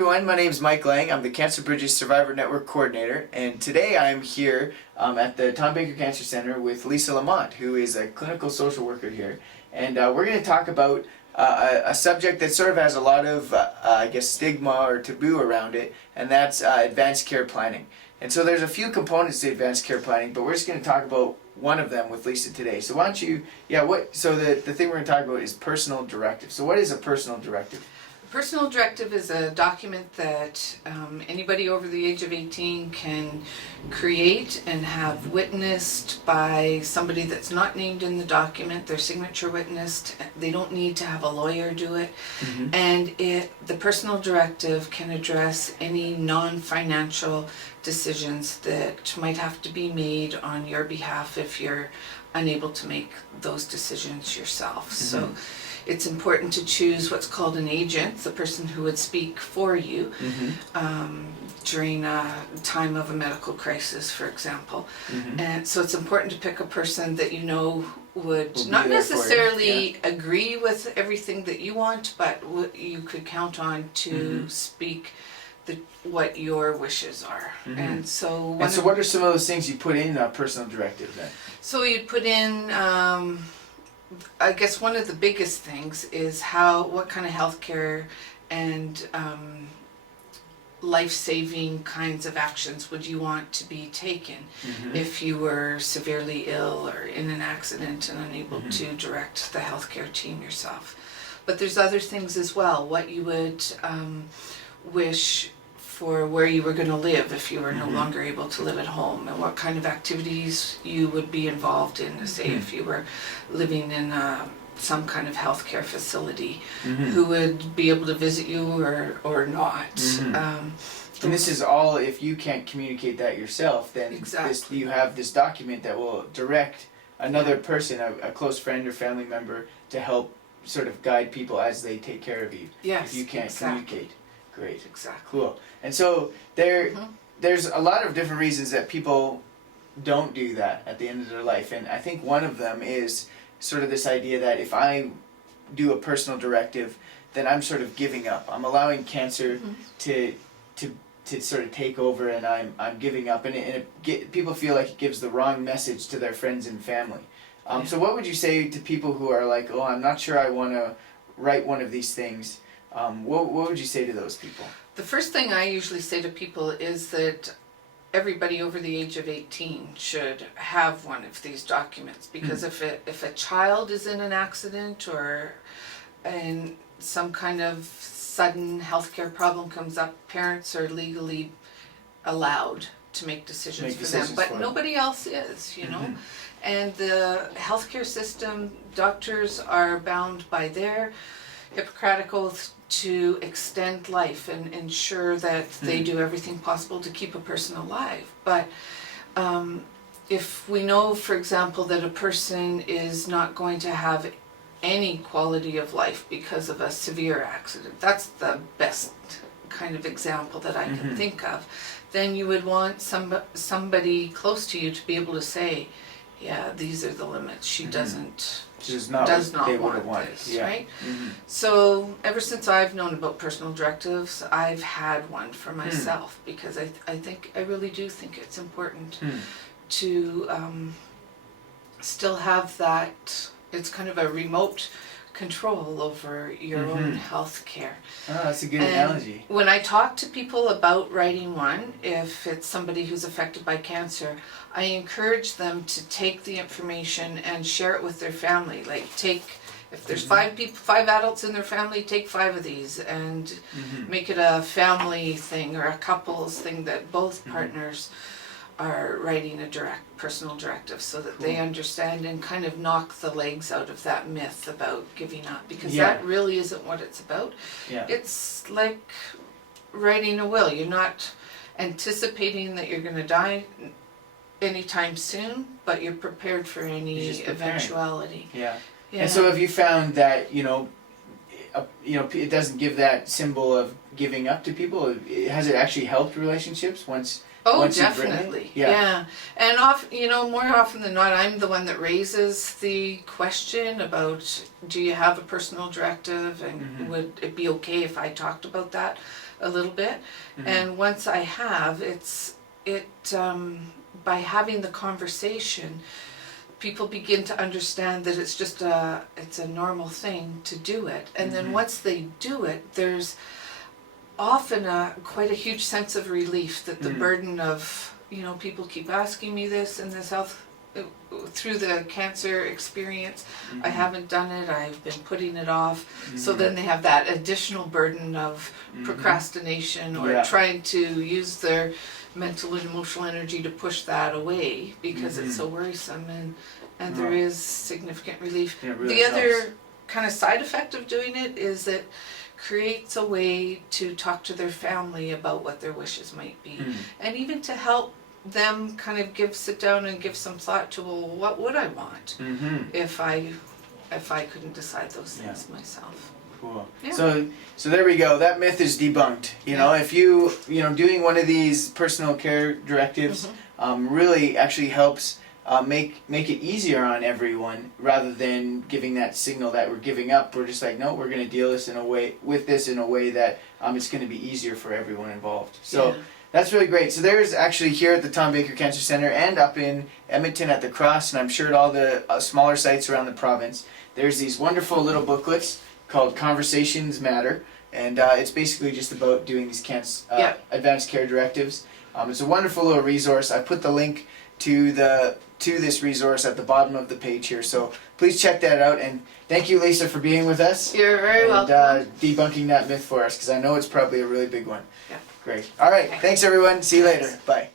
everyone, my name is Mike Lang. I'm the CancerBridges Survivor Network Coordinator, and today I'm here at the Tom Baker Cancer Center with Lisa Lamont, who is a clinical social worker here. And we're going to talk about a subject that sort of has a lot of, I guess, stigma or taboo around it, and that's advanced care planning. And so there's a few components to advanced care planning, but we're just going to talk about one of them with Lisa today. So why don't you, so the thing we're going to talk about is personal directive. So what is a personal directive? Personal directive is a document that anybody over the age of 18 can create and have witnessed by somebody that's not named in the document, their signature witnessed. They don't need to have a lawyer do it. Mm-hmm. And the personal directive can address any non-financial decisions that might have to be made on your behalf if you're unable to make those decisions yourself. Mm-hmm. So it's important to choose what's called an agent, the person who would speak for you during a time of a medical crisis, for example. Mm-hmm. And so it's important to pick a person that you know would not necessarily agree with everything that you want, but you could count on to speak what your wishes are. Mm-hmm. And so what are some of those things you put in a personal directive then? So you'd put in I guess one of the biggest things is what kind of healthcare and life-saving kinds of actions would you want to be taken if you were severely ill or in an accident and unable to direct the healthcare team yourself. But there's other things as well, what you would wish for where you were going to live if you were no longer able to live at home, and what kind of activities you would be involved in, say if you were living in some kind of healthcare facility, who would be able to visit you or not. And this is all, if you can't communicate that yourself, then you have this document that will direct another person, a close friend or family member, to help sort of guide people as they take care of you. Yes, if you can't communicate. Great. Exactly. Cool. And so there's a lot of different reasons that people don't do that at the end of their life. And I think one of them is sort of this idea that if I do a personal directive, then I'm sort of giving up. I'm allowing cancer to sort of take over, and I'm giving up. And people feel like it gives the wrong message to their friends and family. So what would you say to people who are like, oh, I'm not sure I want to write one of these things? What would you say to those people? The first thing I usually say to people is that everybody over the age of 18 should have one of these documents, because if a child is in an accident or in some kind of sudden healthcare problem comes up, parents are legally allowed to make decisions for them, but nobody else is, you know. And the healthcare system, doctors are bound by their Hippocratic oath to extend life and ensure that they do everything possible to keep a person alive. But if we know, for example, that a person is not going to have any quality of life because of a severe accident, that's the best kind of example that I can think of, then you would want somebody close to you to be able to say, yeah, these are the limits. She does not want this, right? So ever since I've known about personal directives, I've had one for myself, because I really do think it's important to still have that. It's kind of a remote control over your own health care. Oh, that's a good analogy. When I talk to people about writing one, if it's somebody who's affected by cancer, I encourage them to take the information and share it with their family. Like if there's 5 adults in their family, take 5 of these and make it a family thing or a couples thing, that both partners are writing a personal directive, so that they understand and kind of knock the legs out of that myth about giving up, because that really isn't what it's about. It's like writing a will. You're not anticipating that you're going to die anytime soon, but you're prepared for any eventuality. And so have you found that it doesn't give that symbol of giving up to people? Has it actually helped relationships once? Oh, definitely. Yeah. And more often than not, I'm the one that raises the question about, do you have a personal directive, and would it be okay if I talked about that? a little bit. And once I have, by having the conversation, people begin to understand that it's just it's a normal thing to do it. And then once they do it, there's often quite a huge sense of relief that the burden of, people keep asking me this and this health, through the cancer experience, I haven't done it, I've been putting it off. So then they have that additional burden of procrastination or trying to use their mental and emotional energy to push that away because it's so worrisome, and there is significant relief. It really The other helps. kind of side effect of doing it is it creates a way to talk to their family about what their wishes might be, and even to help them kind of sit down and give some thought to, well, what would I want if I couldn't decide those things myself. Cool. Yeah. So there we go. That myth is debunked. You know, if you doing one of these personal care directives really actually helps make it easier on everyone, rather than giving that signal that we're giving up. We're just like, no, we're going to deal this in a way that it's going to be easier for everyone involved. So that's really great. So there's actually here at the Tom Baker Cancer Center and up in Edmonton at the Cross, and I'm sure at all the smaller sites around the province, there's these wonderful little booklets called Conversations Matter, and it's basically just about doing these advanced care directives. It's a wonderful little resource. I put the link to this resource at the bottom of the page here, so please check that out. And thank you, Lisa, for being with us. You're very welcome. Debunking that myth for us, because I know it's probably a really big one. Yeah. Great. All right. Okay. Thanks, everyone. See you later. Bye.